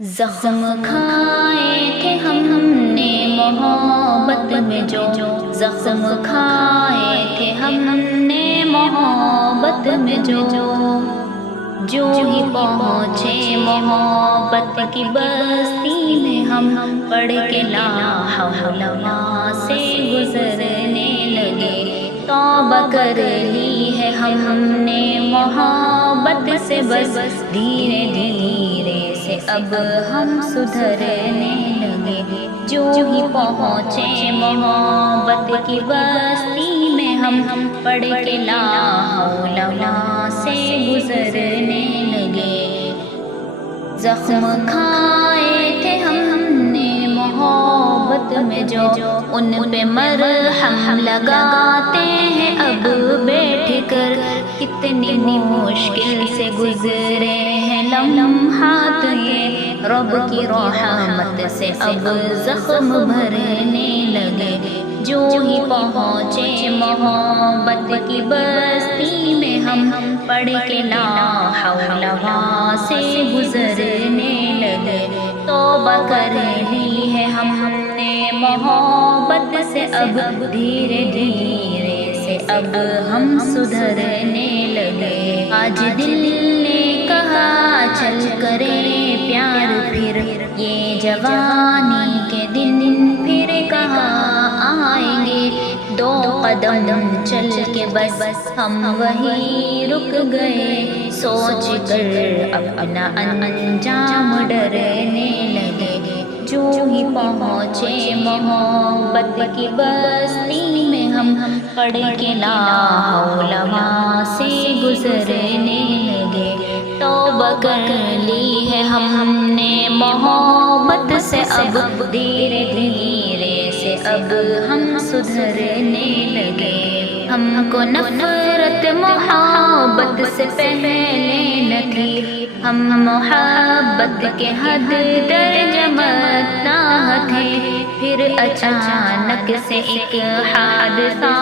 زخم کھائے تھے ہم نے محبت میں جو زخم کھائے تھے ہم نے محبت میں جو ہی پہنچے محبت کی بستی میں ہم پڑھ کے لا حول وہاں سے گزرنے لگے۔ توبہ کر لی ہے ہم نے محبت سے بس دھیرے دھیرے سے اب ہم سدھرنے لگے۔ جو ہی پہنچے محبت کی بستی میں ہم پڑھ کے لا حول وہاں سے گزرنے لگے۔ زخم کھائے تھے ہم نے محبت میں جو ان پہ مرہم لگاتے ہیں اب بیٹھ کر، کتنی مشکل سے گزرے ہیں لمحات یہ رب کی رحمت سے اب زخم بھرنے لگے۔ جو ہی پہنچے محبت کی بستی میں ہم پڑھ کے لا حول وہاں سے گزرنے لگے۔ توبہ کر لی ہے ہم نے محبت سے اب دھیرے دھیرے سے اب ہم سدھرنے لگے۔ آج دل نے کہا چل کرے پیار پھر، یہ جوانی کے دن پھر کہاں آئیں گے۔ دو قدم چل کے بس ہم وہیں رک گئے، سوچ کر اپنا انجام ڈرنے لگے۔ جو ہی پہنچے محبت کی بستی میں ہم پڑھ کے لا حول وہاں سے گزرنے لگے۔ توبہ کر لی ہے ہم نے محبت سے اب دھیرے دھیرے سے اب ہم سدھرنے لگے۔ ہم کو نفرت محبت سے پہلے نہ تھی، ہم محبت کے حد درجہ متنا تھے، پھر اچانک سے ایک حادثہ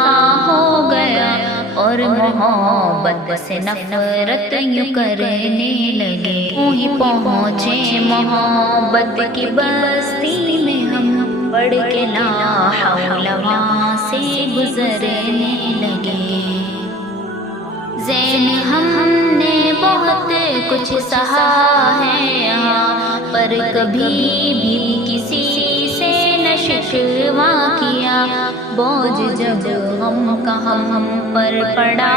ہو گیا اور محبت سے نفرت یوں کرنے لگے۔ وہیں پہنچے محبت کی بستی میں ہم پڑھ کے لا حول وہاں سے گزرنے لگے۔ زین ہم نے بہت کچھ سہا ہے یہاں پر، کبھی بھی کسی سے نہ شکوہ کیا۔ بوجھ جب ہم کا ہم پر پڑا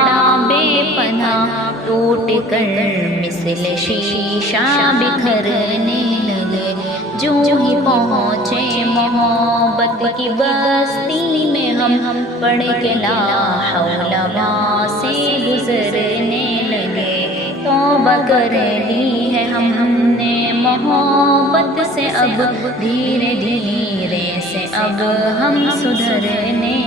بے پناہ، ٹوٹ کر مثل شیشہ بکھرنے لگے۔ جو ہی پہنچے محبت کی بستی میں ہم پڑھ کے لا حول وہاں سے گزرنے لگے۔ توبہ کر لی ہے ہم نے محبت سے اب دھیرے دھیرے سے اب ہم سدھرنے